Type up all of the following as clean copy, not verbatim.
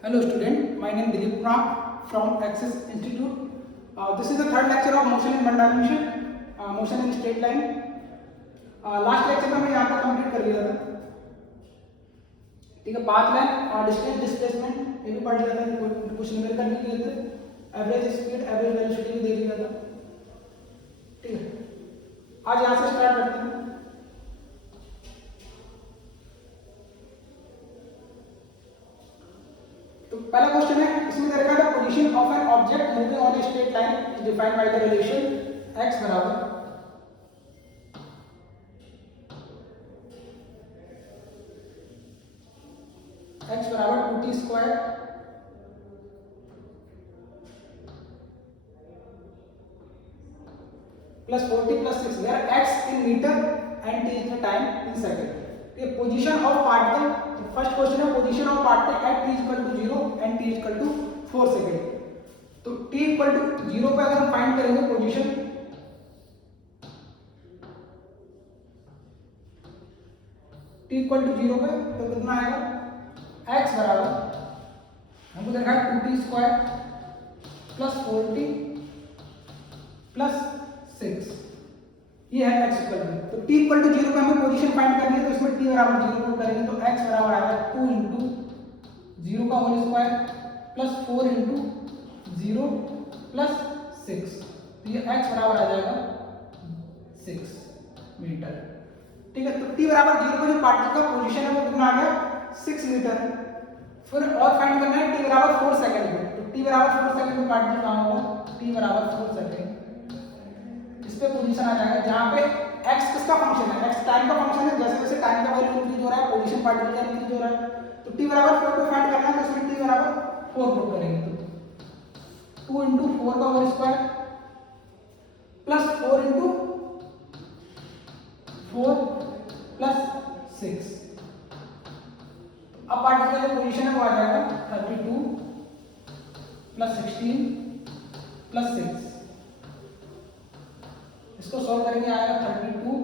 Hello student, my name is Dilip Kumar from Axis Institute. This is the third lecture of motion in one dimension, motion in straight line. Last lecture में मैं यहाँ पर complete कर लिया था, ठीक है। पाथ लाइन, डिस्टेंस, डिस्प्लेसमेंट ये भी पढ़ लिया था, कुछ न्यूमेरिकल भी किए थे, एवरेज स्पीड, एवरेज वेलोसिटी भी देख लिया था, ठीक है। आज यहाँ से स्टार्ट करते हैं। तो पहला क्वेश्चन है, इसमें दे रखा है position of an object moving on a straight line is defined by the relation x बराबर x बराबर 2t square plus 40 plus 6 where x in metre and t is the time in second. ये position of particle, first question है position of particle at t equal to 0 and t equal to 4 second. तो t equal to 0 पे अगर हम find करेंगे position, t equal to 0 पे तो कितना आएगा, x बराबर हमको देखा है 2t स्क्वायर प्लस 40 प्लस 6, ये है x इक्वल टू। तो t इक्वल टू 0 पे हमें पोजीशन फाइंड करनी है, तो इसमें t बराबर 0 को करेंगे तो x बराबर आएगा 2 इंटू 0 का whole square plus 4 into 0 plus 6, तो ये x बराबर आ जाएगा 6 मीटर, ठीक है। तो t बराबर 0 पे जो पार्टिकल का पोजीशन है वो कितना आ गया, 6 मीटर। फिर और फाइंड करना है t बराबर 4 सेकंड पे, तो t बराबर 4 सेकंड पे पार्टिकल कहाँ होगा, t बराबर 4 सेकंड, इस पे पोजीशन आ जाएगा जहां पे x किसका फंक्शन है, x टाइम का फंक्शन है। जैसे जैसे टाइम का वैल्यू इंक्रीज हो रहा है पोजीशन पार्टिकल का इंक्रीज हो रहा है, तो t बराबर 4 पे फाइंड करना है, तो इसमें t बराबर 4 पुट करेंगे, तो 2 इंटू 4 का whole square plus 4 into 4 plus 6, अब पार्टिकल का जो पोजीशन है वो आ जाएगा 32 प्लस 16 प्लस 6, इसको सॉल्व करेंगे आएगा 32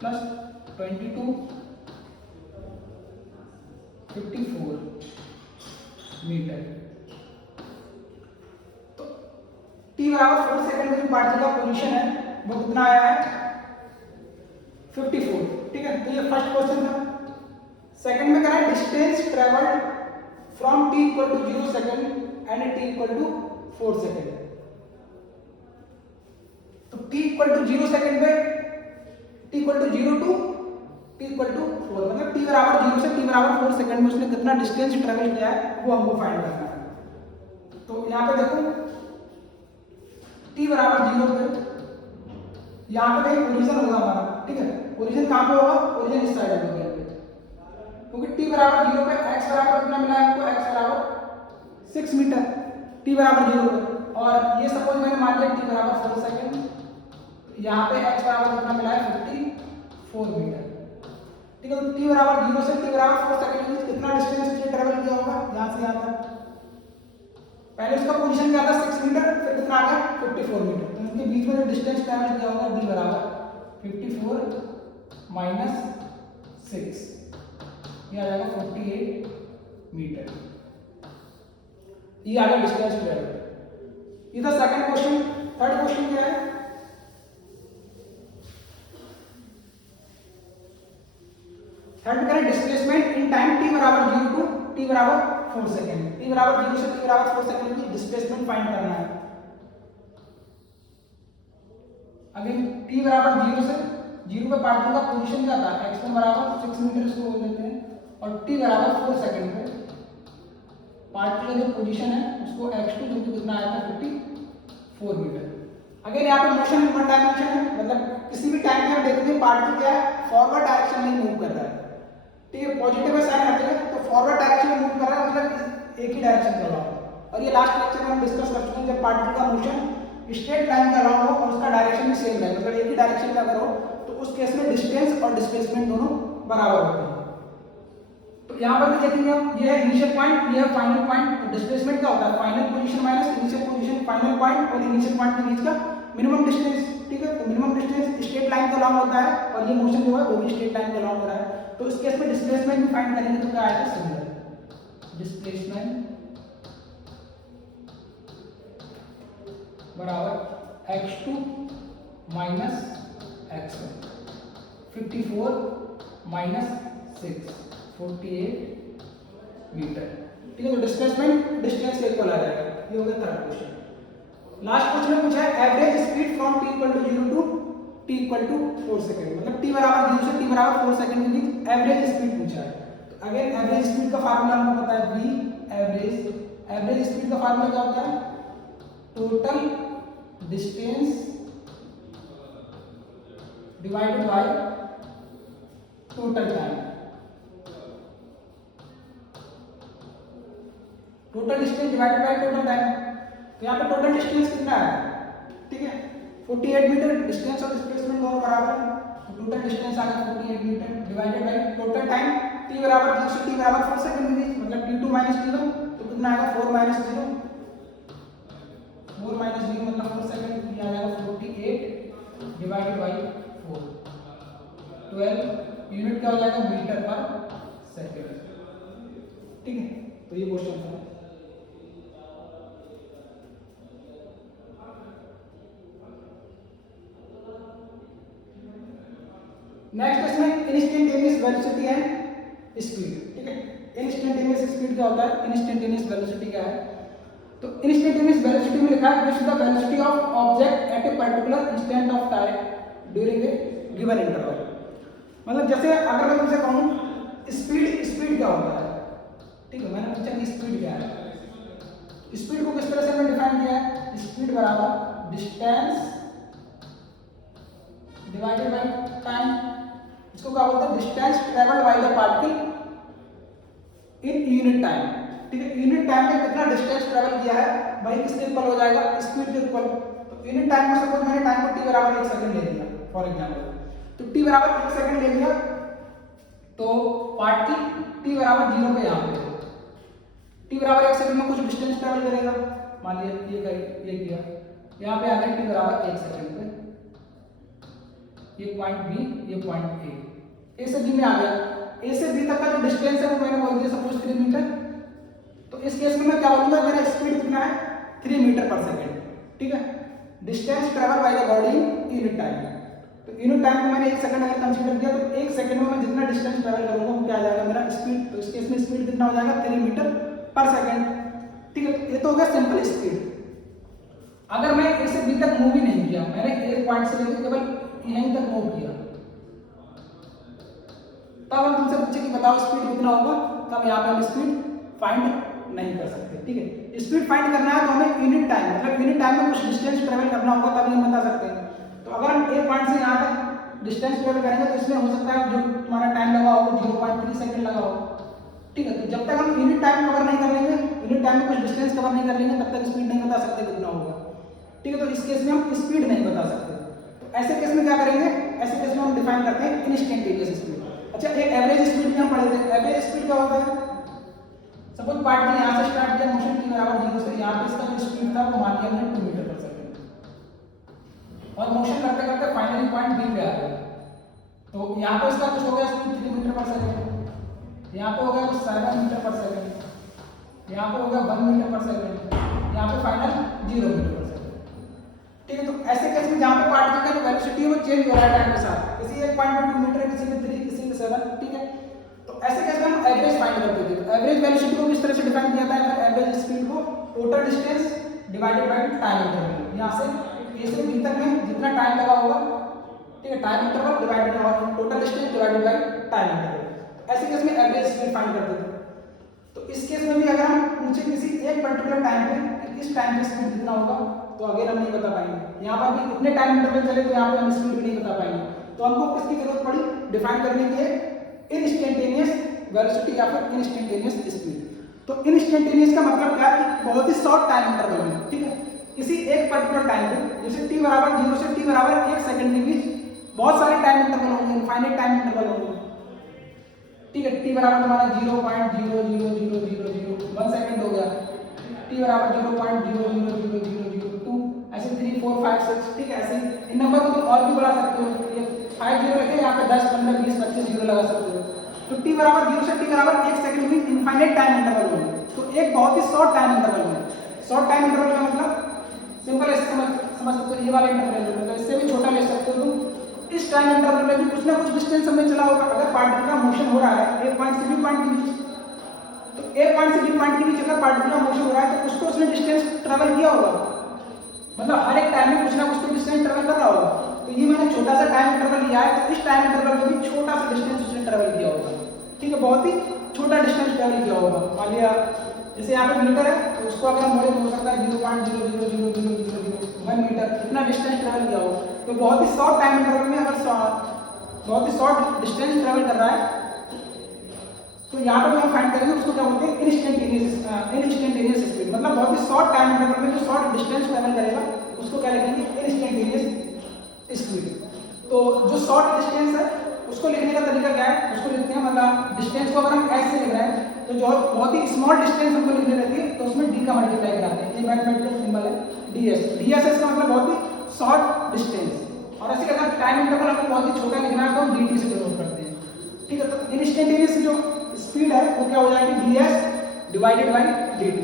प्लस 22 54 मीटर। तो t बराबर 4 सेकंड में जो पार्टिकल का पोजीशन है वो कितना आया है, 54, ठीक है। तो ये फर्स्ट क्वेश्चन था। सेकंड में करा distance travelled from t equal to 0 second and t equal to 4 second. तो t इक्वल टू 0 सेकंड पे t equal to 0 to t equal to 4, मतलब t बराबर 0 से t बराबर 4 सेकंड में उसने कितना डिस्टेंस ट्रेवल किया है वो हमको फाइंड करना है। तो यहाँ पे देखो t बराबर 0 पे यहाँ पे कहीं ओरिजिन होगा हमारा, ठीक है। ओरिजिन कहाँ पे होगा, ओरिजिन इस साइड होगा, क्योंकि t बराबर 0 पे x बराबर कितना मिला है हमको, x बराबर 6 मीटर t बराबर 0 पे, और ये सपोज मैंने मान लिया t बराबर 4 सेकंड, यहाँ पे x बराबर कितना मिला है 54 मीटर, ठीक है। तो t बराबर 0 से t बराबर 4 सेकंड में कितना डिस्टेंस इसने ट्रेवल किया होगा यहाँ से यहाँ तक, पहले उसका पोजीशन क्या था 6 मीटर, फिर कितना आ गया 54 मीटर, तो इनके बीच में जो डिस्टेंस ट्रेवल किया होगा d बराबर 54 माइनस 6, ये आ जाएगा 48 मीटर, ये आ गया डिस्टेंस ट्रेवल। ये था सेकंड क्वेश्चन। थर्ड क्वेश्चन क्या है, थर्ड करें डिस्प्लेसमेंट इन टाइम t बराबर 0 टू t बराबर 4 सेकंड। t बराबर 0 से t बराबर 4 सेकंड की डिस्प्लेसमेंट फाइंड करना है। अगेन t बराबर 0 से 0 पे पार्टिकल का पोजीशन क्या था, x बराबर 6 मीटर इसको बोल देते हैं, और t बराबर 4 सेकंड पे पार्टिकल का जो पोजीशन है उसको x2 जो कि कितना आया था 54 मीटर। अगेन यहाँ पे मोशन इन वन डायमेंशन है, मतलब किसी भी टाइम पे आप देखेंगे पार्टिकल क्या है, फॉरवर्ड डायरेक्शन में मूव कर रहा है, ठीक है। पॉजिटिव साइन हर जगह, तो फॉरवर्ड डायरेक्शन में मूव कर रहा है, मतलब एक ही डायरेक्शन चल रहा है। और ये लास्ट लेक्चर में हम डिस्कस कर चुके हैं, जब पार्टिकल का मोशन स्ट्रेट लाइन का रहा हो और उसका डायरेक्शन भी सेम रहे, मतलब एक ही डायरेक्शन में अगर हो तो उस केस में डिस्टेंस और डिस्प्लेसमेंट दोनों बराबर होते हैं। तो यहाँ पर भी देखेंगे हम, ये है इनिशियल पॉइंट, ये है फाइनल पॉइंट। तो डिस्प्लेसमेंट क्या होता है, final position minus initial position, final point और इनिशियल पॉइंट के बीच का मिनिमम डिस्टेंस, ठीक है। तो मिनिमम डिस्टेंस स्ट्रेट लाइन का लॉन्ग होता है, और ये मोशन जो है वो भी स्ट्रेट लाइन का लॉन्ग हो रहा है, तो इस केस में डिस्प्लेसमेंट भी फाइंड करेंगे तो क्या आएगा, सिमिलर। डिस्प्लेसमेंट बराबर x2 minus x1, 54 minus 6, 48 metre. ठीक है, तो डिस्प्लेसमेंट डिस्टेंस के इक्वल आ जाएगा। ये हो गया थर्ड क्वेश्चन। लास्ट क्वेश्चन में पूछा है average speed from t equal to 0 to t equal to 4 second, मतलब t बराबर 0 से t बराबर 4 सेकंड के बीच एवरेज स्पीड पूछा है। तो अगेन एवरेज स्पीड का फार्मूला हमको पता है v एवरेज। एवरेज स्पीड का फार्मूला क्या होता है? Total distance divided by total time. Total distance divided by total time. तो यहाँ पे टोटल डिस्टेंस कितना है? ठीक है, 48 मीटर। डिस्टेंस और डिस्प्लेसमेंट दोनों बराबर है, तो टोटल डिस्टेंस आ गया 48 metre divided by total time. t बराबर 0 से t बराबर 4 सेकंड में, मतलब t2 माइनस t1, तो कितना आएगा? 4 माइनस 0, 4 माइनस 0 मतलब 4 सेकंड। ये आ जाएगा 48 डिवाइडेड बाय 4, 12 यूनिट क्या हो जाएगा? मीटर पर सेकंड। ठीक है, तो ये क्वेश्चन था। नेक्स्ट इसमें इंस्टेंटेनियस वेलोसिटी एंड स्पीड। ठीक है, इंस्टेंटेनियस स्पीड क्या होता है? इंस्टेंटेनियस वेलोसिटी क्या है? तो इंस्टेंटेनियस वेलोसिटी में लिखा है which is the velocity of object at a particular instant of time during a given interval. मतलब जैसे अगर मैं तुमसे कहूं स्पीड क्या होता है? ठीक है, मैंने पूछा कि स्पीड क्या है। स्पीड को किस तरह से मैंने डिफाइन किया है? स्पीड बराबर डिस्टेंस डिवाइडेड बाय टाइम। इसको क्या बोलते हैं? Distance travelled by the particle in unit time. ठीक है, यूनिट टाइम में कितना डिस्टेंस ट्रेवल किया है भाई किसके इक्वल हो जाएगा? स्पीड के इक्वल। तो यूनिट टाइम में सपोज मैंने टाइम को t बराबर 1 सेकंड ले लिया फॉर एग्जांपल, तो t बराबर 1 सेकंड ले लिया, तो पार्टिकल t बराबर 0 पे यहाँ पे t बराबर 1 सेकंड में कुछ डिस्टेंस ट्रेवल करेगा। मान लिया ये किया, यहाँ पे आ गया t बराबर 1 सेकंड पे, ये पॉइंट बी, ये पॉइंट ए से बी में आ गया। ए से बी तक का जो डिस्टेंस है वो मैंने बोल दिया सपोज 3 मीटर। तो इस केस में मैं क्या बोलूंगा? मेरा स्पीड कितना है? 3 मीटर पर सेकंड। ठीक है, distance travel by the body unit time. तो यूनिट टाइम को मैंने 1 सेकंड अगर कंसीडर किया, तो 1 सेकंड में मैं जितना डिस्टेंस ट्रेवल करूंगा वो क्या आ जाएगा? मेरा स्पीड। तो इस केस में स्पीड कितना हो जाएगा? 3 मीटर पर सेकंड। ठीक है, ये तो हो गया सिंपल स्पीड। अगर मैं ए से बी तक मूव ही नहीं किया, मैंने एक पॉइंट से लेकर केवल यहीं तक मूव किया, तब हम तुमसे पूछे कि बताओ स्पीड कितना होगा, तब यहाँ पे हम स्पीड फाइंड नहीं कर सकते। ठीक है, स्पीड फाइंड करना है तो हमें यूनिट टाइम, मतलब यूनिट टाइम में कुछ डिस्टेंस ट्रेवल करना होगा तभी हम बता सकते हैं। तो अगर हम एक पॉइंट से यहाँ तक डिस्टेंस ट्रेवल करेंगे तो इसमें हो सकता है जो तुम्हारा टाइम लगा होगा 0.3 सेकंड लगा होगा। ठीक है, तो जब तक हम यूनिट टाइम कवर नहीं कर लेंगे, यूनिट टाइम में कुछ डिस्टेंस कवर नहीं कर लेंगे, तब तक स्पीड नहीं बता सकते कितना होगा। ठीक है, तो इस केस में हम स्पीड नहीं बता सकते। तो ऐसे केस में क्या करेंगे? ऐसे केस में हम डिफाइन करते हैं इंस्टेंटेनियस स्पीड। अच्छा, एक एवरेज स्पीड भी हम पढ़े थे। एवरेज स्पीड क्या होता है? सपोज पार्टिकल यहाँ से स्टार्ट किया मोशन t बराबर 0 से, यहाँ पे इसका जो स्पीड था वो मान लिया हमने 2 मीटर पर सेकंड, और मोशन करते करते फाइनली पॉइंट बी पे आ गया। तो यहाँ पे इसका कुछ हो गया स्पीड 3 मीटर पर सेकंड, यहाँ पे हो गया कुछ 7 मीटर पर सेकंड, यहाँ पे हो गया 1 मीटर पर सेकंड, यहाँ पे फाइनल 0 मीटर पर सेकंड। ठीक है, तो ऐसे केस में जहाँ पे पार्टिकल का जो वेलोसिटी है वो चेंज हो रहा है टाइम के साथ, किसी एक पॉइंट पे 2 मीटर, किसी में 3, किसी में 7। ठीक है, तो ऐसे केस में हम एवरेज फाइंड करते थे। तो एवरेज वेलोसिटी को किस तरह से डिफाइन किया जाता है? एवरेज स्पीड को total distance divided by time interval, यहाँ से ए से बी तक में जितना टाइम लगा होगा, ठीक है, time interval divided by total distance divided by time interval. ऐसे केस में एवरेज स्पीड फाइंड करते थे। तो इस केस में भी अगर हम पूछे किसी एक पर्टिकुलर टाइम पे कि इस टाइम पे स्पीड कितना होगा, तो अगेन हम नहीं बता पाएंगे। यहाँ पर भी इतने टाइम इंटरवल चले तो यहाँ पे हम स्पीड भी नहीं बता पाएंगे। तो हमको किसकी जरूरत पड़ी डिफाइन करने के लिए? इंस्टेंटेनियस वेलोसिटी या फिर इंस्टेंटेनियस स्पीड। तो इंस्टेंटेनियस का मतलब क्या है कि बहुत ही शॉर्ट टाइम इंटरवल में, ठीक है, किसी एक पर्टिकुलर टाइम पे, जैसे t बराबर 0 से t बराबर 1 सेकंड के बीच बहुत सारे टाइम इंटरवल होंगे, इनफाइनाइट टाइम इंटरवल होंगे। ठीक है, t बराबर तुम्हारा 0.0000001 सेकंड हो गया, t बराबर 0.0000002, ऐसे 3 4 5 6। ठीक है, ऐसे इन नंबर को तुम और भी बढ़ा सकते हो। ये 5 जीरो रखे, यहाँ पे 10 15 20 25 जीरो लगा सकते हो। तो t बराबर 0 से t बराबर 1 सेकंड में इनफाइनाइट टाइम इंटरवल होगा। तो एक बहुत ही शॉर्ट टाइम इंटरवल है। शॉर्ट टाइम इंटरवल का मतलब सिंपल ऐसे समझ सकते हो, ये वाला इंटरवल है, तो इससे भी छोटा ले सकते हो तुम। इस टाइम इंटरवल में भी कुछ ना कुछ डिस्टेंस हमें चला होगा। अगर पार्टिकल का मोशन हो रहा है एक पॉइंट से बी पॉइंट के बीच, तो एक पॉइंट से बी पॉइंट के बीच अगर पार्टिकल का मोशन हो रहा है तो कुछ तो उसने डिस्टेंस ट्रेवल किया होगा, मतलब हर एक टाइम में कुछ ना कुछ तो डिस्टेंस ट्रेवल कर रहा होगा। तो ये मैंने छोटा सा टाइम इंटरवल लिया है, तो इस टाइम इंटरवल में भी छोटा सा डिस्टेंस उसने ट्रेवल किया होगा। ठीक है, बहुत ही छोटा डिस्टेंस ट्रेवल किया होगा। मान लिया जैसे यहाँ पे मीटर है, तो उसको अगर हम बोले हो सकता है 0.0000001 मीटर, इतना डिस्टेंस ट्रेवल किया होगा। तो बहुत ही शॉर्ट टाइम इंटरवल में अगर बहुत ही शॉर्ट डिस्टेंस ट्रेवल कर रहा है, तो यहाँ पर हम फाइंड करेंगे उसको क्या बोलते हैं, इंस्टेंटेनियस स्पीड। मतलब बहुत ही शॉर्ट टाइम इंटरवल में जो शॉर्ट डिस्टेंस ट्रेवल करेगा उसको क्या लिखेंगे, इंस्टेंटेनियस स्पीड। तो जो शॉर्ट डिस्टेंस है उसको लिखने का तरीका क्या है, उसको लिखते हैं, मतलब डिस्टेंस को अगर हम ऐसे लिख रहे हैं तो जो बहुत ही स्मॉल डिस्टेंस हमको लिखनी रहती है तो उसमें d का मल्टीप्लाई कराते हैं। ये मैथमेटिकल सिंबल है ds। ds इसका मतलब बहुत ही शॉर्ट डिस्टेंस। और ऐसे अगर टाइम इंटरवल हमको बहुत ही छोटा लिखना है तो हम dt से डिनोट करते हैं। ठीक है, तो इंस्टेंटेनियस जो स्पीड है वो क्या हो जाएगी, ds डिवाइडेड बाय dt।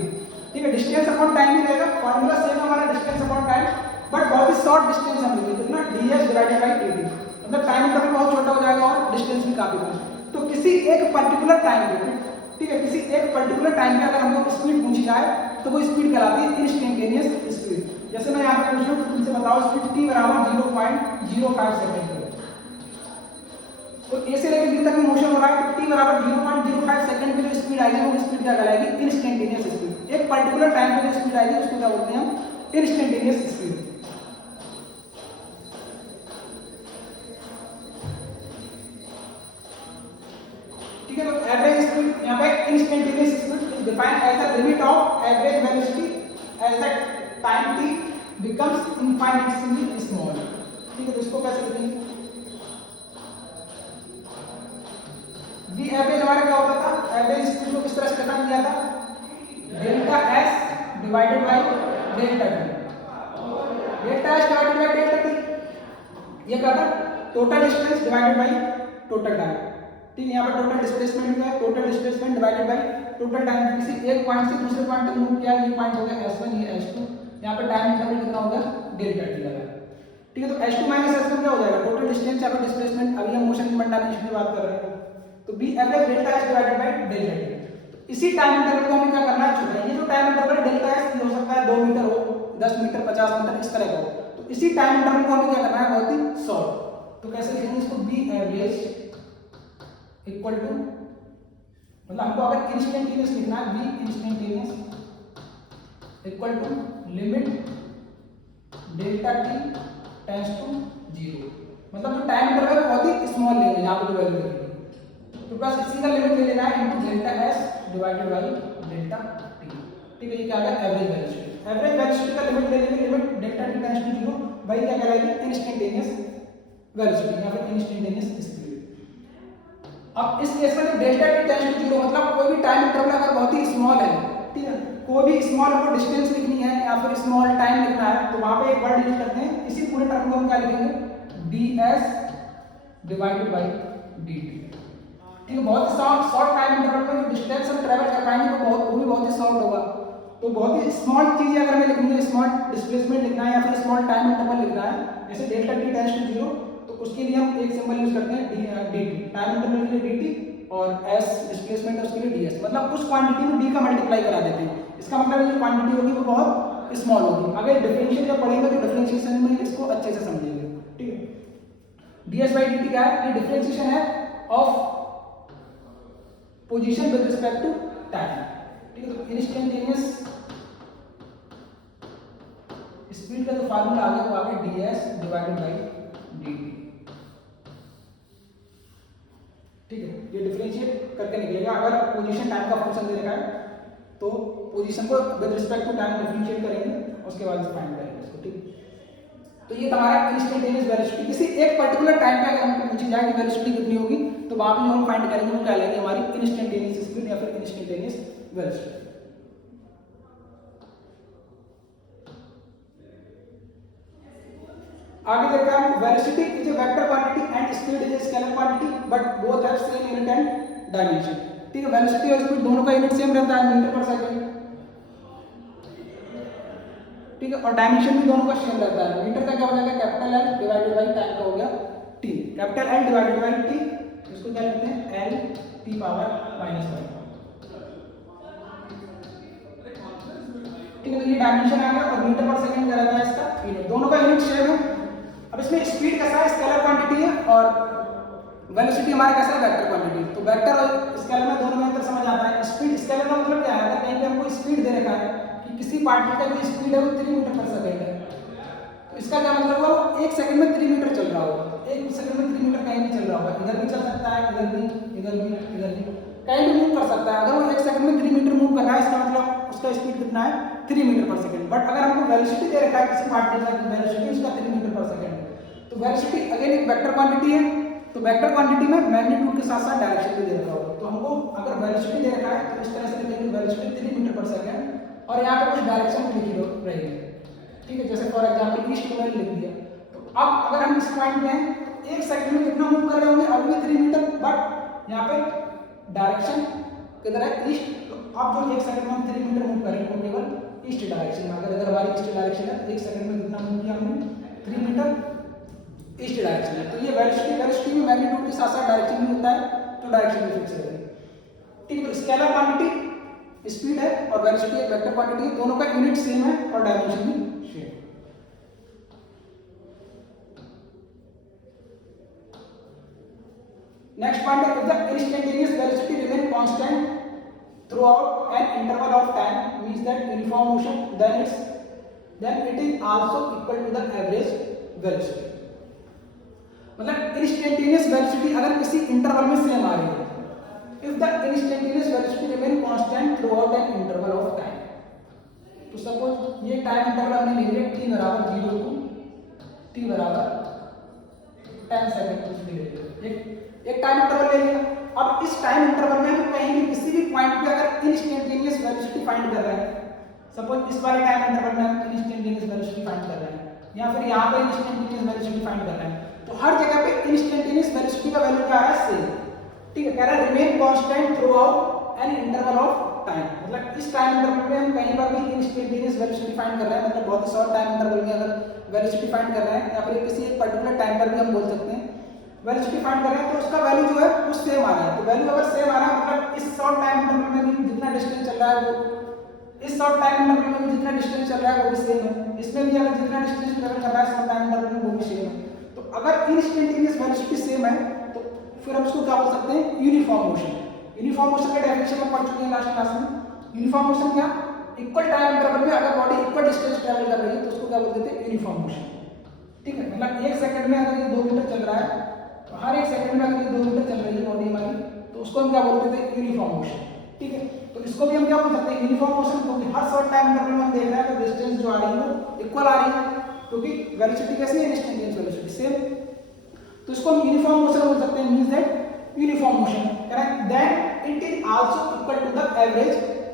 ठीक है, डिस्टेंस अपॉन टाइम ही रहेगा, फार्मूला सेम हमारा डिस्टेंस अपॉन टाइम, बट बहुत ही शॉर्ट डिस्टेंस हम लिखेंगे कितना, ds डिवाइडेड बाय dt। मतलब टाइम इंटरवल बहुत छोटा हो जाएगा और डिस्टेंस भी काफी कम। तो किसी एक पर्टिकुलर टाइम पे, ठीक है, किसी एक पर्टिकुलर टाइम पे अगर हमको स्पीड पूछी जाए तो वो स्पीड कहलाती है इंस्टेंटेनियस स्पीड। जैसे मैं यहाँ पे पूछ रहा हूँ तुमसे बताओ स्पीड t बराबर 0.05 सेकंड है, तो ए से लेकर बी तक में मोशन हो रहा है, तो t बराबर 0.05 सेकंड पे जो स्पीड आएगी वो स्पीड क्या कहलाएगी, इंस्टेंटेनियस स्पीड। एक पर्टिकुलर टाइम पे जो स्पीड आएगी उसको क्या बोलते हैं हम, इंस्टेंटेनियस स्पीड। ठीक है, तो एवरेज स्पीड यहाँ पे instantaneous speed is defined as the limit of average velocity as the time t becomes infinitely small. ठीक है, तो इसको कैसे लिखेंगे, v एवरेज हमारा क्या होता था, एवरेज स्पीड को किस तरह से डिफाइन किया था, delta s divided by delta t। Delta s divided by delta t ये क्या था, total distance divided by total time. ठीक है, यहाँ पर टोटल डिस्प्लेसमेंट क्या है, total displacement divided by total time. किसी एक पॉइंट से दूसरे पॉइंट तक मूव किया, ये पॉइंट हो गया s1, ये s2, यहाँ पे टाइम इंटरवल कितना होगा, डेल्टा t लगा। ठीक है, तो s2 माइनस s1 क्या हो जाएगा, टोटल डिस्टेंस या फिर डिस्प्लेसमेंट। अभी हम मोशन मोमेंट डायमेंशन की बात कर रहे हैं, तो b average delta s divided by delta t। तो इसी टाइम इंटरवल को हमें क्या करना है, छोटा। ये जो टाइम इंटरवल डेल्टा s हो सकता है 2 मीटर हो, 10 मीटर, 50 मीटर, इस तरह का हो। तो इसी टाइम इंटरवल को हमें क्या करना है, बहुत ही शॉर्ट। तो कैसे लिखेंगे इसको, b एवरेज इक्वल टू, मतलब हमको अगर इंस्टेंटेनियस लिखना है, v instantaneous equal to limit delta t tends to 0। मतलब जो टाइम इंटरवल है बहुत ही स्मॉल लेंगे, यहाँ पे वैल्यू लेंगे, तो बस इसी का लिमिट ले लेना है into delta s divided by delta t। ठीक है, ये क्या आ गया, एवरेज वेलोसिटी। एवरेज वेलोसिटी का लिमिट ले लेंगे, limit delta t tends to 0, वही क्या कहलाएगी, इंस्टेंटेनियस वेलोसिटी या फिर इंस्टेंटेनियस स्पीड। अब इस केस में जो डेल्टा t टेंड्स टू 0 मतलब कोई भी टाइम इंटरवल अगर बहुत ही स्मॉल है, ठीक है, कोई भी स्मॉल हमको डिस्टेंस लिखनी है या फिर स्मॉल टाइम लिखना है, तो वहां पे एक वर्ड यूज करते हैं, इसी पूरे टर्म को हम क्या लिखेंगे, ds डिवाइडेड बाय dt। ठीक है, बहुत शॉर्ट टाइम इंटरवल में जो डिस्टेंस हम ट्रैवल कर पाएंगे वो भी बहुत ही शॉर्ट होगा। तो बहुत ही स्मॉल चीजें अगर हमें लिखनी है, स्मॉल डिस्प्लेसमेंट लिखना है या फिर स्मॉल टाइम इंटरवल लिखना है, जैसे डेल्टा t टेंड्स टू 0, तो उसके लिए हम एक सिंबल यूज करते हैं dt, टाइम इंटरवल के लिए dt, और s डिस्प्लेसमेंट है उसके लिए ds। मतलब उस क्वांटिटी में d का मल्टीप्लाई करा देते हैं। इसका मतलब ये जो क्वांटिटी होगी वो बहुत स्मॉल होगी। अगर डिफरेंशियल जब पढ़ेंगे तो डिफरेंशिएशन में इसको अच्छे से समझेंगे। ठीक है, ds बाय dt क्या है, ये डिफरेंशिएशन है of position with respect to time. ठीक है, तो इंस्टेंटेनियस स्पीड का जो फार्मूला आ गया वो आ गया ds डिवाइडेड बाय dt। ठीक है, ये डिफरेंशिएट करके निकलेगा। अगर पोजीशन टाइम का फंक्शन दे रखा है तो पोजीशन को with respect to time differentiate करेंगे, उसके बाद फाइंड करेंगे इसको। ठीक, तो ये तुम्हारा इंस्टेंटेनियस वेलोसिटी। किसी एक पर्टिकुलर टाइम पे अगर हमको पूछी जाए कि वेलोसिटी कितनी होगी, तो वहां पे जो हम फाइंड करेंगे वो क्या लेंगे, हमारी इंस्टेंटेनियस स्पीड या फिर इंस्टेंटेनियस वेलोसिटी। आगे देखते हैं हम, velocity is a vector quantity and speed is a scalar quantity but both have same unit and dimension. ठीक है, वेलोसिटी और स्पीड दोनों का यूनिट सेम रहता है मीटर पर सेकंड। ठीक है, और डायमेंशन भी दोनों का सेम रहता है। मीटर का क्या हो जाएगा capital L divided by time का हो गया T, capital L divided by T, इसको क्या लिखते हैं एल टी पावर -1। ठीक है, तो ये डायमेंशन आ गया और मीटर पर सेकंड क्या रहता है इसका यूनिट, दोनों का यूनिट सेम है। अब इसमें स्पीड कैसा है स्केलर क्वांटिटी है और वेलोसिटी हमारा कैसा है वेक्टर क्वांटिटी। तो वेक्टर और स्केलर में दोनों में अंतर समझ आता है। स्पीड स्केलर का मतलब क्या है, अगर कहीं पे हमको स्पीड दे रखा है कि किसी पार्टिकल का जो स्पीड है वो 3 मीटर पर सेकंड है, तो इसका क्या मतलब हुआ वो 1 सेकंड में 3 मीटर चल रहा होगा। 1 सेकंड में 3 मीटर कहीं भी चल रहा होगा, इधर भी चल सकता है, इधर भी, इधर भी, इधर भी, कहीं भी मूव कर सकता है। अगर वो 1 सेकंड में 3 मीटर मूव कर रहा है इसका मतलब उसका स्पीड कितना है 3 मीटर पर सेकंड। बट अगर हमको वेलोसिटी दे रखा है किसी पार्टिकल की वेलोसिटी उसका 3 मीटर पर सेकंड है, तो वेलोसिटी अगेन एक वेक्टर क्वांटिटी है। तो वेक्टर क्वांटिटी में मैग्नीट्यूड के साथ साथ डायरेक्शन भी दे रखा होगा। तो हमको अगर वेलोसिटी दे रखा है तो इस तरह से लिखेंगे वेलोसिटी 3 मीटर पर सेकंड और यहाँ पे कुछ डायरेक्शन भी लिखी रहेगी। ठीक है, जैसे फॉर एग्जांपल ईस्ट को मैंने लिख दिया। तो अब अगर हम इस पॉइंट में हैं तो 1 सेकंड में कितना मूव कर रहे होंगे अब भी 3 मीटर, बट यहाँ पे डायरेक्शन किधर है ईस्ट। तो अब जो 1 सेकंड में हम 3 मीटर मूव करेंगे वो केवल ईस्ट डायरेक्शन में। अगर हमारी ईस्ट डायरेक्शन है 1 सेकंड में कितना मूव किया हमने 3 मीटर ईस्ट डायरेक्शन है। तो ये वेलोसिटी में मैग्नीट्यूड के साथ साथ डायरेक्शन भी होता है, तो डायरेक्शन भी फिक्स रहती है। ठीक है, तो स्केलर क्वांटिटी स्पीड है और वेलोसिटी एक वेक्टर क्वांटिटी है, दोनों का यूनिट सेम है और डायमेंशन भी सेम। नेक्स्ट पॉइंट है, if the instantaneous velocity remain constant throughout an interval of time means that uniform motion, then it is also equal to the average velocity। मतलब instantaneous velocity अगर किसी interval में same आ रही है, if the instantaneous velocity remain constant through out an interval of time. तो suppose ये time interval हमने ले लिया t बराबर 0 टू t बराबर 10 सेकंड ले लिया, एक टाइम इंटरवल ले लिया। अब इस टाइम इंटरवल में हम कहीं भी किसी भी पॉइंट पे अगर इंस्टेंटेनियस वेलोसिटी फाइंड कर रहे हैं, सपोज इस वाले टाइम इंटरवल में हम इंस्टेंटेनियस वेलोसिटी फाइंड कर रहे हैं या फिर यहाँ पे इंस्टेंटेनियस वेलोसिटी फाइंड कर रहे हैं, तो हर जगह पे इंस्टेंटेनियस वेलोसिटी का वैल्यू क्या है सेम। ठीक है, कह रहा है remain constant through out an interval of time. मतलब इस टाइम इंटरवल में हम कहीं पर भी इंस्टेंटेनियस वेलोसिटी फाइंड कर रहे हैं, मतलब बहुत ही शॉर्ट टाइम इंटरवल में अगर वेलोसिटी फाइंड कर रहे हैं या फिर किसी एक पर्टिकुलर टाइम पर भी हम बोल सकते हैं वेलोसिटी फाइंड कर रहे हैं, तो उसका वैल्यू जो है वो सेम आ रहा है। तो वैल्यू अगर सेम आ रहा है मतलब इस शॉर्ट टाइम इंटरवल में भी जितना डिस्टेंस चल रहा है वो इस शॉर्ट टाइम इंटरवल में भी जितना डिस्टेंस चल रहा है वो भी सेम है, इसमें भी अगर जितना डिस्टेंस ट्रैवल कर रहा है शॉर्ट टाइम इंटरवल में वो भी सेम है। तो अगर इंस्टेंटेनियस वेलोसिटी सेम है तो फिर हम इसको क्या बोल सकते हैं यूनिफॉर्म मोशन। यूनिफॉर्म मोशन का डेफिनेशन हम पढ़ चुके हैं लास्ट क्लास में। यूनिफॉर्म मोशन क्या, इक्वल टाइम इंटरवल में अगर बॉडी इक्वल डिस्टेंस ट्रैवल कर रही है तो उसको क्या बोलते हैं यूनिफॉर्म मोशन। ठीक है, मतलब 1 सेकंड में अगर ये 2 मीटर चल रहा है तो हर 1 सेकंड में अगर ये 2 मीटर चल रही है बॉडी हमारी, तो उसको हम क्या बोलते थे यूनिफॉर्म मोशन। ठीक है, तो इसको भी हम क्या बोल सकते हैं यूनिफॉर्म मोशन, क्योंकि हर शॉर्ट टाइम इंटरवल में हम देख रहे हैं तो डिस्टेंस जो आ रही है वो इक्वल आ रही है, क्योंकि वेलोसिटी कैसी है इंस्टेंटेनियस वेलोसिटी सेम। तो इसको हम यूनिफॉर्म मोशन बोल सकते हैं, means that uniform motion correct then it is also equal to the average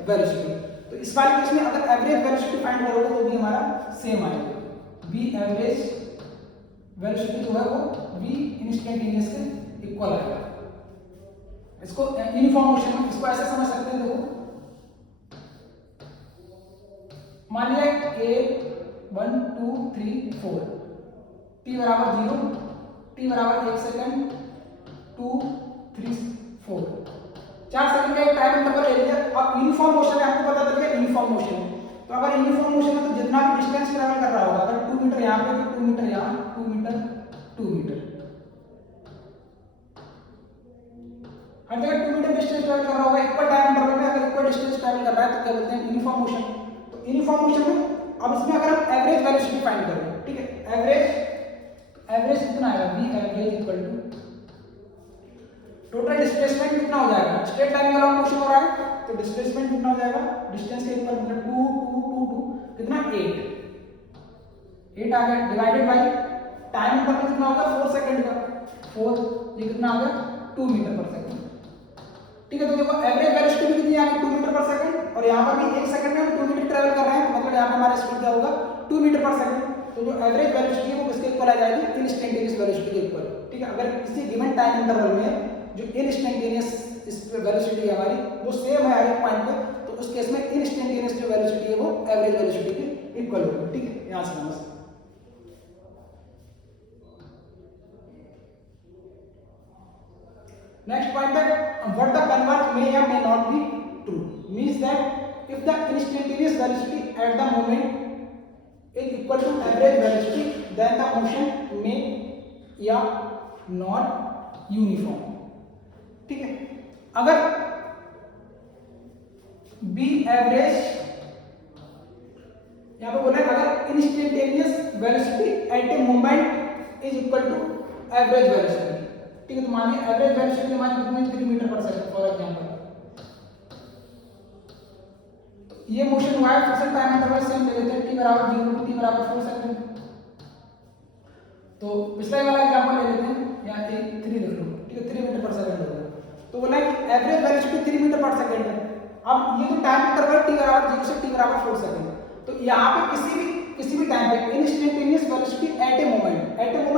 velocity. तो इस वाले केस में अगर एवरेज वेलोसिटी फाइंड करोगे तो भी हमारा सेम आएगा, v एवरेज वेलोसिटी जो है वो v इंस्टेंटेनियस से इक्वल आएगा। इसको यूनिफॉर्म मोशन में इसको ऐसे समझ सकते हैं, देखो मान लिया a 1 2 3 4 t बराबर 0, t बराबर 1 सेकंड 2 3 4 4 सेकंड का एक टाइम इंटरवल ले लिया। अब यूनिफॉर्म मोशन है, आपको पता चल गया यूनिफॉर्म मोशन है। तो अगर यूनिफॉर्म मोशन है तो जितना भी डिस्टेंस ट्रैवल कर रहा होगा, अगर 2 मीटर यहाँ पे तो 2 मीटर यहाँ, 2 मीटर 2 मीटर, हर जगह 2 मीटर डिस्टेंस ट्रैवल कर रहा होगा इक्वल टाइम इंटरवल में। अगर इक्वल डिस्टेंस ट्रैवल कर रहा है तो क्या बोलते हैं यूनिफॉर्म मोशन। तो यूनिफॉर्म मोशन में अब इसमें अगर हम एवरेज वेलोसिटी फाइंड करें, ठीक है, एवरेज कितना आएगा v average equal to total displacement कितना हो जाएगा, स्ट्रेट लाइन वाला मोशन हो रहा है तो डिस्प्लेसमेंट कितना हो जाएगा, डिस्टेंस के इक्वल मतलब 2 2 2 2 कितना 8 आ गया, डिवाइडेड बाय टाइम इंटरवल कितना होगा 4 सेकंड का, 4 ये कितना आ गया 2 मीटर पर सेकंड। ठीक है, तो देखो एवरेज वेलोसिटी कितनी आ गई 2 मीटर पर सेकंड और यहाँ पर भी 1 सेकंड में हम 2 मीटर ट्रैवल कर रहे हैं, मतलब यहाँ पे हमारा स्पीड क्या होगा 2 मीटर पर सेकंड। तो जो एवरेज वेलोसिटी है वो किसके इक्वल आ जाएगी इंस्टेंटेनियस वेलोसिटी के इक्वल। ठीक है, अगर किसी गिवन टाइम इंटरवल में जो इंस्टेंटेनियस उस केस में इंस्टेंटेनियस जो वेलोसिटी है वो एवरेज वेलोसिटी के इक्वल होगी। ठीक है, यहां से बस। नेक्स्ट पॉइंट है व्हाट द कन्वर्स मे या may not be true, means that if the instantaneous velocity at the moment is equal to average velocity then the motion may या not uniform। ठीक है, अगर b एवरेज यहां पे बोला है अगर instantaneous velocity at a moment is equal to average velocity. ठीक है, तो मान लीजिए एवरेज वेलोसिटी हमारी कितनी 3 मीटर पर सेकंड फॉर एग्जांपल। ये मोशन हुआ है, फिर से टाइम इंटरवल सेम ले लेते हैं, t बराबर 0 टू t बराबर 4 सेकंड। तो पिछले वाला एग्जांपल ले लेते हैं, यहाँ 3 लिख लो। ठीक है, 3 मीटर पर सेकंड हो गया। तो बोला कि एवरेज वेलोसिटी 3 मीटर पर सेकंड है। अब ये जो टाइम इंटरवल t बराबर 0 से t बराबर 4 सेकंड, तो यहाँ पे किसी भी टाइम पे instantaneous velocity at a moment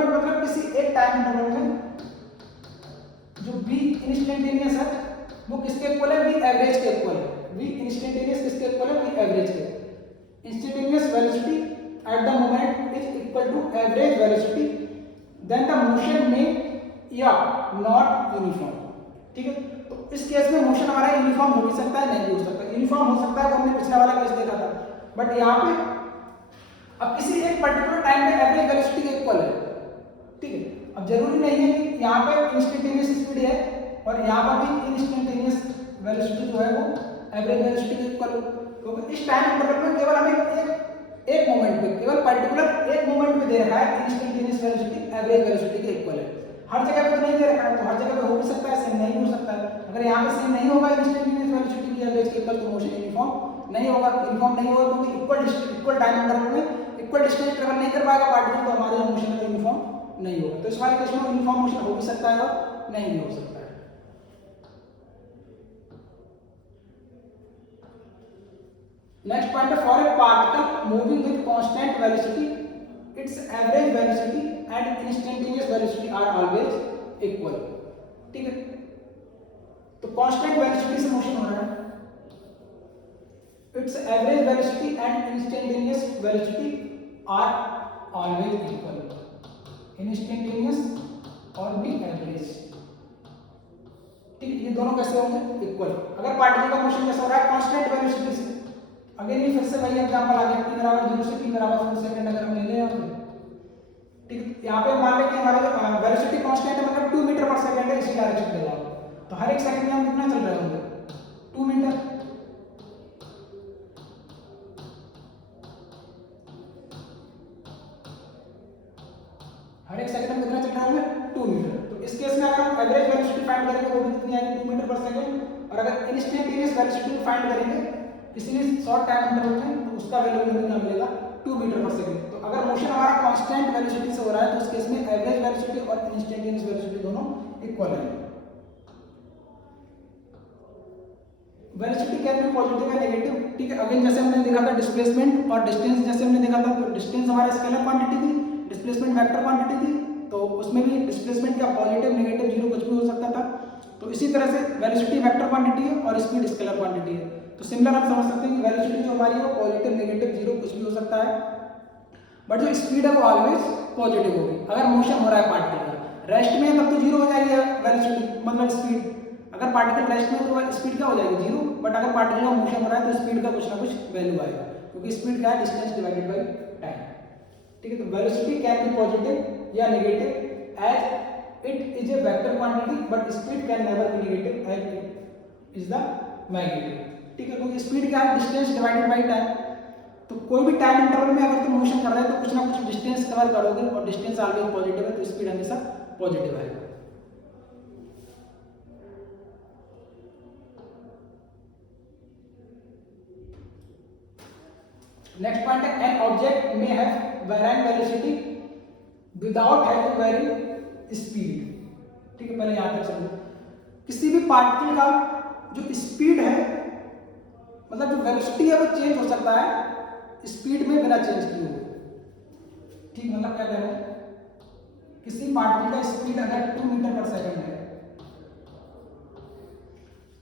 मतलब किसी एक टाइम इंटरवल में जो v इंस्टेंटेनियस है वो किसके इक्वल है, v एवरेज के इक्वल है। v इंस्टेंटेनियस किसके इक्वल है, v एवरेज के। Instantaneous velocity at the moment is equal to average velocity then the motion में या नॉट यूनिफॉर्म। ठीक है, तो इस केस में मोशन हमारा यूनिफॉर्म हो भी सकता है, नहीं भी हो सकता। यूनिफॉर्म हो सकता है, वो हमने पिछला वाला केस देखा था, बट यहाँ पे अब किसी एक पर्टिकुलर टाइम पे एवरेज वेलोसिटी के इक्वल है। ठीक है, अब जरूरी नहीं है कि यहाँ पे इंस्टेंटेनियस स्पीड है और यहाँ पर भी इंस्टेंटेनियस वेलोसिटी जो है वो एवरेज वेलोसिटी के इक्वल हो, क्योंकि इस टाइम इंटरवल में केवल हमें एक मोमेंट पे, केवल पर्टिकुलर एक मोमेंट पे दे रखा है इंस्टेंटेनियस वेलोसिटी एवरेज वेलोसिटी के इक्वल है। हर जगह पे तो नहीं दे रखा है, तो हर जगह पे हो भी सकता है, सेम नहीं हो सकता है। अगर यहाँ पे सेम नहीं होगा इंस्टेंटेनियस वेलोसिटी की एवरेज के इक्वल, तो मोशन यूनिफॉर्म नहीं होगा। यूनिफॉर्म नहीं होगा क्योंकि इक्वल टाइम इंटरवल में इक्वल डिस्टेंस ट्रेवल नहीं कर पाएगा पार्टिकल, तो हमारा जो मोशन है यूनिफॉर्म नहीं होगा। तो इस वाले केस में यूनिफॉर्म मोशन हो भी सकता है और नहीं भी हो सकता है। नेक्स्ट पॉइंट है for a particle moving with constant velocity its average velocity and instantaneous velocity are always equal. ठीक है, तो कांस्टेंट वेलोसिटी से मोशन हो रहा है, its average velocity and instantaneous velocity are always equal. Instantaneous और भी एवरेज। ठीक है, ये दोनों कैसे होंगे, इक्वल। अगर पार्टिकल का मोशन कैसा हो रहा है, कांस्टेंट वेलोसिटी से। अगेन ये फिर से वही एग्जांपल आ गया, t बराबर 0 से t बराबर 4 सेकंड अगर हम ले लें यहाँ पे। ठीक है, यहाँ पे मान लें कि हमारा जो वेलोसिटी कांस्टेंट है मतलब 2 मीटर पर सेकंड है, इसी डायरेक्शन में जाओ, तो हर एक सेकंड में हम कितना चल रहे होंगे, 2 मीटर। हर एक सेकंड में कितना चल रहा होंगे, 2 मीटर। तो इस केस में अगर हम एवरेज वेलोसिटी फाइंड करेंगे वो भी कितनी आएगी, 2 मीटर पर सेकंड। और अगर इंस्टेंटेनियस वेलोसिटी फाइंड करेंगे किसी भी शॉर्ट टाइम इंटरवल में, तो उसका वैल्यू हमें कितना मिलेगा, 2 मीटर पर सेकंड। तो अगर मोशन हमारा कांस्टेंट वेलोसिटी से हो रहा है तो उस केस में एवरेज वेलोसिटी और इंस्टेंटेनियस वेलोसिटी दोनों इक्वल है। वेलोसिटी कैन बी पॉजिटिव या नेगेटिव। ठीक है, अगेन जैसे हमने देखा था डिस्प्लेसमेंट और डिस्टेंस, जैसे हमने देखा था तो डिस्टेंस हमारा स्केलर क्वांटिटी थी, डिस्प्लेसमेंट वेक्टर क्वांटिटी थी, तो उसमें भी डिस्प्लेसमेंट का पॉजिटिव नेगेटिव जीरो कुछ भी हो सकता था। तो इसी तरह से वेलोसिटी वेक्टर क्वांटिटी है और स्पीड स्केलर क्वांटिटी है। तो सिमिलर हम समझ सकते हैं कि वेलोसिटी जो हमारी है वो पॉजिटिव नेगेटिव जीरो कुछ भी हो सकता है, बट जो स्पीड है वो ऑलवेज पॉजिटिव होगी। अगर मोशन हो रहा है पार्टिकल का रेस्ट में तब तो जीरो हो जाएगी वेलोसिटी मतलब स्पीड। अगर पार्टिकल रेस्ट में तो स्पीड क्या हो जाएगी, जीरो। बट अगर पार्टिकल का मोशन हो रहा है तो स्पीड का कुछ ना कुछ वैल्यू आएगा, क्योंकि स्पीड क्या है, डिस्टेंस डिवाइडेड बाय टाइम। ठीक है, तो वेलोसिटी कैन बी पॉजिटिव या negative as it is a vector quantity, but speed can never be negative as it is the magnitude. ठीक है, क्योंकि स्पीड क्या है, डिस्टेंस डिवाइडेड बाय टाइम। तो कोई भी टाइम इंटरवल में अगर तुम मोशन कर रहे हो तो कुछ ना कुछ डिस्टेंस कवर करोगे, और डिस्टेंस ऑलवेज पॉजिटिव है, तो स्पीड हमेशा पॉजिटिव आएगा। नेक्स्ट पॉइंट है an object may have varying velocity without having varying speed. ठीक है, पहले यहां तक समझो। किसी भी पार्टिकल का जो स्पीड है मतलब जो वेलोसिटी है वो चेंज हो सकता है स्पीड में बिना चेंज किए हुए। ठीक, मतलब क्या कह रहे हैं, किसी पार्टिकल का स्पीड अगर 2 मीटर पर सेकंड है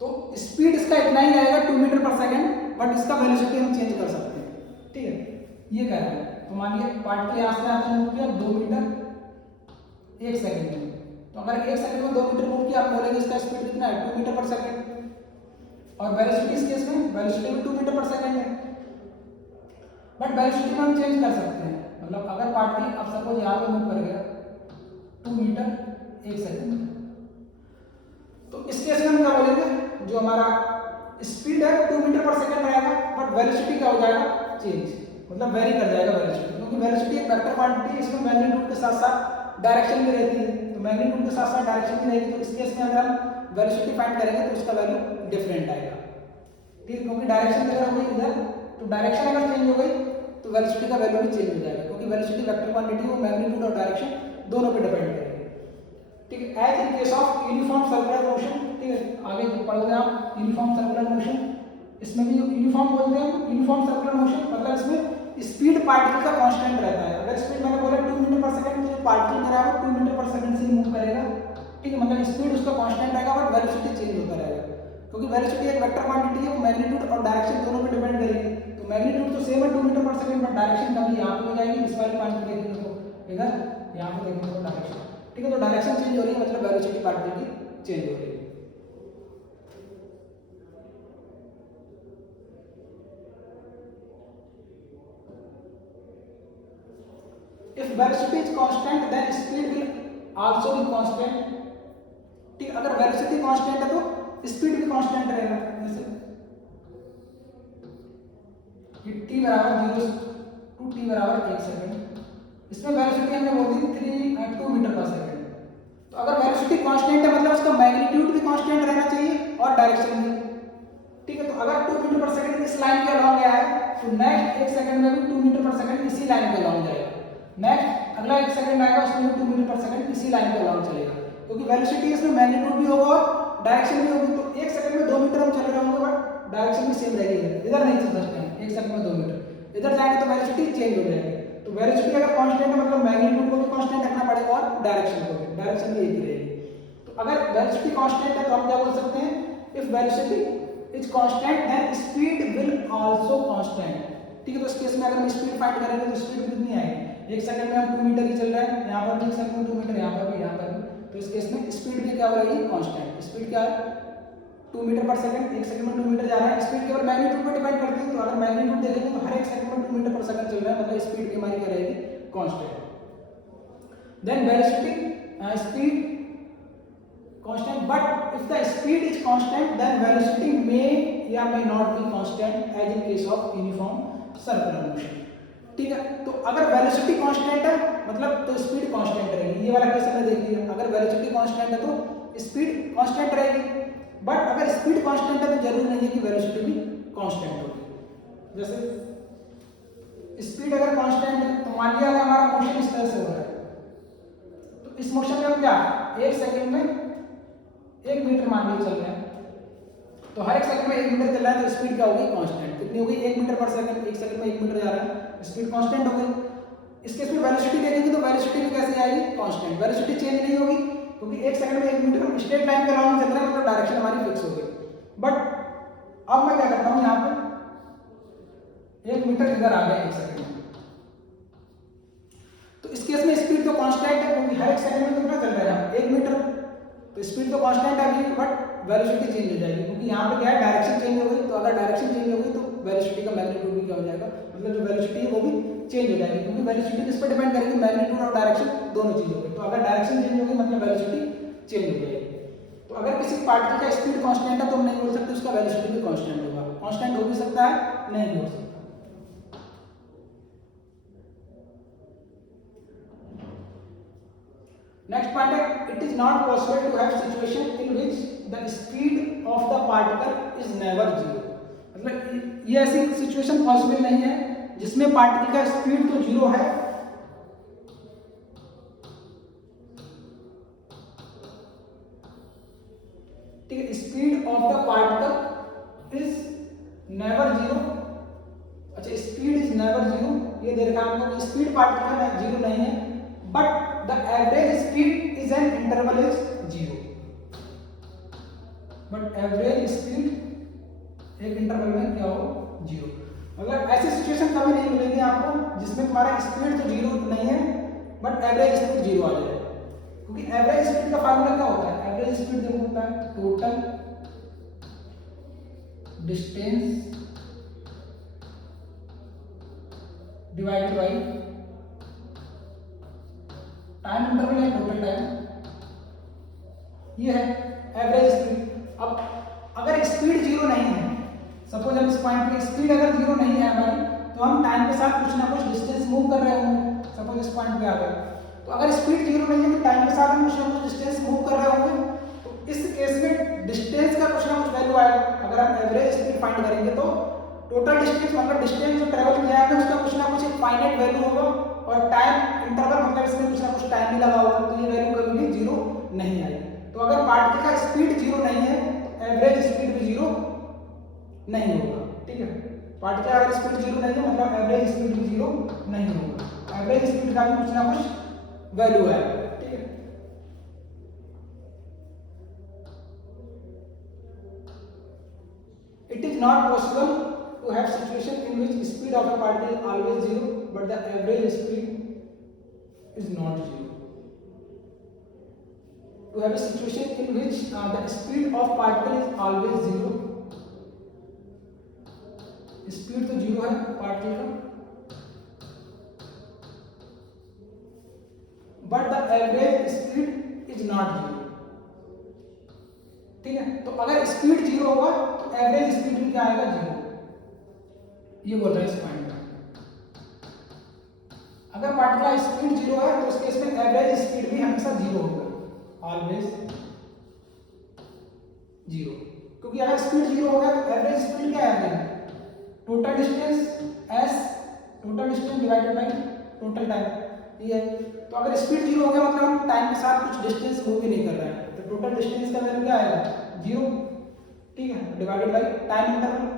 तो स्पीड इसका इतना ही रहेगा 2 मीटर पर सेकंड, बट इसका वेलोसिटी हम चेंज कर सकते हैं। ठीक है, ये कह रहे हैं। तो मानिए पार्टिकल यहाँ से आता है मूव किया 2 मीटर 1 सेकंड में, तो अगर 1 सेकंड में 2 मीटर मूव किया, आप बोलेंगे इसका स्पीड कितना है 2 मीटर पर सेकंड, और वेलोसिटी इस केस में वेलोसिटी भी 2 मीटर पर सेकंड है। बट वेलोसिटी में हम चेंज कर सकते हैं, मतलब अगर पार्टिकल अब सपोज यहाँ पे मूव कर गया 2 मीटर 1 सेकंड में, तो इस केस में हम क्या बोलेंगे, जो हमारा स्पीड है 2 मीटर पर सेकंड रहेगा, बट वेलोसिटी क्या हो जाएगा चेंज, मतलब वेरी कर जाएगा वेलोसिटी, क्योंकि वेलोसिटी एक वेक्टर क्वांटिटी है, इसमें मैग्नीट्यूड के साथ साथ डायरेक्शन भी रहती है। तो मैग्नीट्यूड के साथ साथ डायरेक्शन भी रहेगी, तो इस केस में अगर हम वेलोसिटी फाइंड करेंगे तो उसका वैल्यू डिफरेंट आएगा। ठीक, क्योंकि डायरेक्शन अगर हो गई इधर, तो डायरेक्शन अगर चेंज हो गई तो वेलोसिटी का वैल्यू भी चेंज हो जाएगा, क्योंकि वेलोसिटी वेक्टर क्वांटिटी वो मैग्नीट्यूड और डायरेक्शन दोनों पे डिपेंड करेगी। ठीक है, as in case of uniform circular motion. ठीक है, आगे जो पढ़ोगे आप यूनिफॉर्म सर्कुलर मोशन, इसमें भी यूनिफॉर्म बोलते हैं यूनिफॉर्म सर्कुलर मोशन, मतलब इसमें स्पीड पार्टिकल का कांस्टेंट रहता है। अगर स्पीड मैंने बोला 2 मीटर पर सेकंड, तो जो पार्टिकल मेरा है 2 मीटर पर सेकंड से ही मूव करेगा। ठीक है, मतलब स्पीड उसका कांस्टेंट रहेगा, बट वेलोसिटी चेंज होता रहेगा, क्योंकि वेलोसिटी एक वेक्टर क्वांटिटी है, वो मैग्नीट्यूड और डायरेक्शन दोनों पे डिपेंड करेगी। तो मैग्नीट्यूड तो सेम है 2 मीटर पर सेकंड, बट डायरेक्शन कभी यहाँ पे हो जाएगी, इस वाली क्वांटिटी देखेंगे तो इधर, यहाँ पे देखेंगे तो डायरेक्शन। ठीक है, तो डायरेक्शन चेंज हो रही है, मतलब वेलोसिटी पार्टिकल की चेंज हो रही है। If velocity is constant, then speed will also be constant. ठीक, अगर वेलोसिटी कांस्टेंट है तो स्पीड भी कांस्टेंट रहेगा। जैसे t बराबर 0 टू t बराबर 1 सेकंड, इसमें वेलोसिटी हमने बोल दी 2 मीटर पर सेकंड। तो अगर वेलोसिटी कांस्टेंट है, मतलब उसका मैग्नीट्यूड भी कांस्टेंट रहना चाहिए और डायरेक्शन भी। ठीक है, तो अगर 2 मीटर पर सेकंड इस लाइन के अलॉन्ग गया है, तो नेक्स्ट 1 सेकंड में भी 2 मीटर पर सेकंड इसी लाइन के अलॉन्ग जाएगा। नेक्स्ट अगला 1 सेकंड आएगा, उसमें भी 2 मीटर पर सेकंड इसी लाइन के अलॉन्ग चलेगा, क्योंकि वेलोसिटी इसमें मैग्नीट्यूड भी होगा और डायरेक्शन भी होगी। तो 1 सेकंड में 2 मीटर हम चल रहे होंगे, बट डायरेक्शन भी सेम रहेगी। इधर नहीं चल सकते हैं 1 सेकंड में 2 मीटर, इधर जाएंगे तो वेलोसिटी चेंज हो जाएगी। तो वेलोसिटी अगर कांस्टेंट है, मतलब मैग्नीट्यूड को भी कांस्टेंट रखना पड़ेगा और डायरेक्शन को भी, डायरेक्शन भी एक ही रहेगी। तो अगर वेलोसिटी कांस्टेंट है तो हम क्या बोल सकते हैं, if velocity is constant then speed will also constant. ठीक है, तो इस केस में अगर हम स्पीड फाइंड करेंगे तो स्पीड कितनी आएगी, 1 सेकंड में हम 2 मीटर ही चल रहे हैं, यहाँ पर भी 1 सेकंड में 2 मीटर, यहाँ पर भी, यहाँ पर भी, तो इस केस में स्पीड भी क्या हो रही है कांस्टेंट। स्पीड क्या है 2 मीटर पर सेकंड, 1 सेकंड में 2 मीटर जा रहा है। स्पीड केवल मैग्नीट्यूड पर डिपेंड करती है, तो अगर मैग्नीट्यूड देखेंगे तो हर 1 सेकंड में 2 मीटर पर सेकंड चल रहा है, मतलब स्पीड की हमारी क्या रहेगी constant. Then velocity speed constant, but if the speed is constant then velocity may या may not be constant as in case of uniform circular motion. ठीक है, तो अगर वेलोसिटी कांस्टेंट है मतलब तो स्पीड कांस्टेंट रहेगी। ये वाला केस हमने देख लिया, अगर वेलोसिटी कांस्टेंट है तो स्पीड कांस्टेंट रहेगी, बट अगर स्पीड कांस्टेंट है तो जरूरी नहीं है कि वेलोसिटी भी कांस्टेंट होगी। जैसे स्पीड अगर कांस्टेंट है तो मान लिया अगर हमारा मोशन इस तरह से हो रहा है, तो इस मोशन में हम क्या 1 सेकंड में 1 मीटर मान लीजिए चल रहे हैं, तो हर 1 सेकंड में 1 मीटर चल रहा है, तो स्पीड क्या होगी कांस्टेंट। कितनी होगी 1 मीटर पर सेकंड, 1 सेकंड में 1 मीटर जा रहा है, स्पीड कांस्टेंट हो गई। इस केस में वेलोसिटी देखेंगे तो वेलोसिटी भी कैसे आएगी कांस्टेंट, वेलोसिटी चेंज नहीं होगी, क्योंकि 1 सेकंड में 1 मीटर हम स्ट्रेट लाइन के अलॉन्ग चल रहे हैं, मतलब डायरेक्शन हमारी फिक्स हो गई। बट अब मैं क्या करता हूँ, यहाँ पे 1 मीटर इधर आ गया 1 सेकंड में, तो इस केस में स्पीड तो कांस्टेंट है, क्योंकि हर 1 सेकंड में कितना चल रहा है 1 मीटर, तो स्पीड तो कांस्टेंट है, बट वेलोसिटी चेंज हो जाएगी, क्योंकि यहाँ पे क्या है डायरेक्शन चेंज हो गई। तो अगर डायरेक्शन चेंज हो गई तो वेलोसिटी का मैग्नीट्यूड भी क्या हो जाएगा, मतलब जो वेलोसिटी है वो भी चेंज हो जाएगी, क्योंकि वेलोसिटी किस पर डिपेंड करेगी, मैग्नीट्यूड और डायरेक्शन दोनों चीज हो गई। तो अगर डायरेक्शन चेंज होगी मतलब वेलोसिटी चेंज हो जाएगी। तो अगर किसी पार्टिकल का स्पीड कांस्टेंट है तो हम नहीं बोल सकते उसका वेलोसिटी भी कांस्टेंट होगा। कांस्टेंट हो भी सकता है, नहीं भी हो सकता। नेक्स्ट पॉइंट है, it is not possible to have situation in which the speed of the particle is never zero. मतलब ये ऐसी सिचुएशन पॉसिबल नहीं है जिसमें पार्टिकल का स्पीड तो जीरो है, ठीक है, speed of the particle is never zero. अच्छा, स्पीड इज नेवर जीरो, ये दे रखा है आपको, स्पीड पार्टिकल का जीरो नहीं है, but the average speed is an interval is zero. But average speed एक इंटरवल में क्या हो, 0। मतलब ऐसी सिचुएशन कभी नहीं मिलेगी आपको जिसमें तुम्हारा स्पीड तो 0 नहीं है बट एवरेज स्पीड 0 आ जाए, क्योंकि एवरेज स्पीड का फार्मूला क्या होता है, एवरेज स्पीड देखो होता है total distance divided by time interval या टोटल टाइम, ये है एवरेज स्पीड। अब अगर स्पीड 0 नहीं है, सपोज हम इस पॉइंट पे स्पीड अगर 0 नहीं है हमारी, तो हम टाइम के साथ कुछ ना कुछ डिस्टेंस मूव कर रहे होंगे। सपोज इस पॉइंट पे आ गए, तो अगर स्पीड 0 नहीं है तो टाइम के साथ हम कुछ ना कुछ डिस्टेंस मूव कर रहे होंगे, तो इस केस में डिस्टेंस का कुछ ना कुछ वैल्यू आएगा। अगर हम एवरेज स्पीड फाइंड करेंगे तो टोटल डिस्टेंस मतलब डिस्टेंस जो ट्रेवल किया है उसका कुछ ना कुछ एक फाइनाइट वैल्यू होगा, और टाइम इंटरवल मतलब इसमें कुछ ना कुछ टाइम भी लगा होगा, तो ये वैल्यू कभी भी 0 नहीं आएगी। तो अगर पार्टिकल का स्पीड 0 नहीं है तो एवरेज स्पीड भी 0 नहीं होगा, ठीक है। पार्टिकल अगर स्पीड 0 नहीं है मतलब एवरेज स्पीड भी 0 नहीं होगा, एवरेज स्पीड का भी कुछ ना कुछ वैल्यू है, ठीक है। It is not possible to have situation in which speed of a particle is always 0 but the average speed is not 0. To have a situation in which the speed of particle is always 0, speed तो 0 है particle का, but the average speed is not 0, ठीक है। तो अगर speed 0 होगा तो average speed भी क्या आएगा, 0। ये बोल रहे हैं इस पॉइंट में, अगर पार्टिकल का स्पीड 0 है तो उस केस में एवरेज स्पीड भी हमेशा 0 होगा, ऑलवेज 0, क्योंकि अगर स्पीड 0 होगा तो एवरेज स्पीड क्या आएगी, total distance s, total distance divided by total time, ये है। तो अगर स्पीड 0 हो गया मतलब हम टाइम के साथ कुछ डिस्टेंस मूव भी नहीं कर रहे हैं, तो टोटल डिस्टेंस का वैल्यू क्या आएगा, 0, ठीक है, डिवाइडेड बाय टाइम इंटरवल।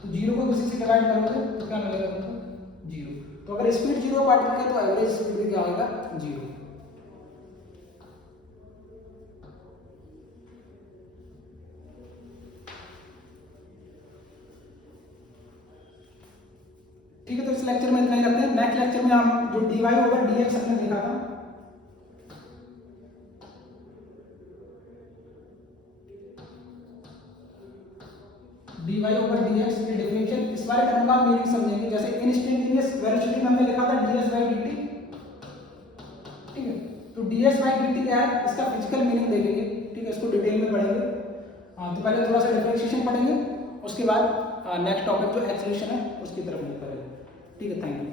तो 0 को किसी से डिवाइड करोगे तो क्या मिलेगा तुमको, 0। तो अगर स्पीड 0 पार्टिकल है तो एवरेज स्पीड भी क्या होगा, 0। ठीक है, तो इस लेक्चर में इतना ही रखते हैं। नेक्स्ट लेक्चर में हम जो dy ओवर dx हमने देखा था, dy ओवर dx की डिफरेंशियल, इस बारे में हम मीनिंग समझेंगे। जैसे इंस्टेंटेनियस वेलोसिटी में हमने लिखा था ds बाय dt, ठीक है। तो ds बाय dt क्या है, इसका फिजिकल मीनिंग देखेंगे, ठीक है, इसको डिटेल में पढ़ेंगे। तो पहले थोड़ा सा डिफरेंशिएशन पढ़ेंगे, उसके बाद नेक्स्ट टॉपिक जो एक्सेलरेशन है उसकी तरफ मूव करेंगे, ठीक है। Thank you.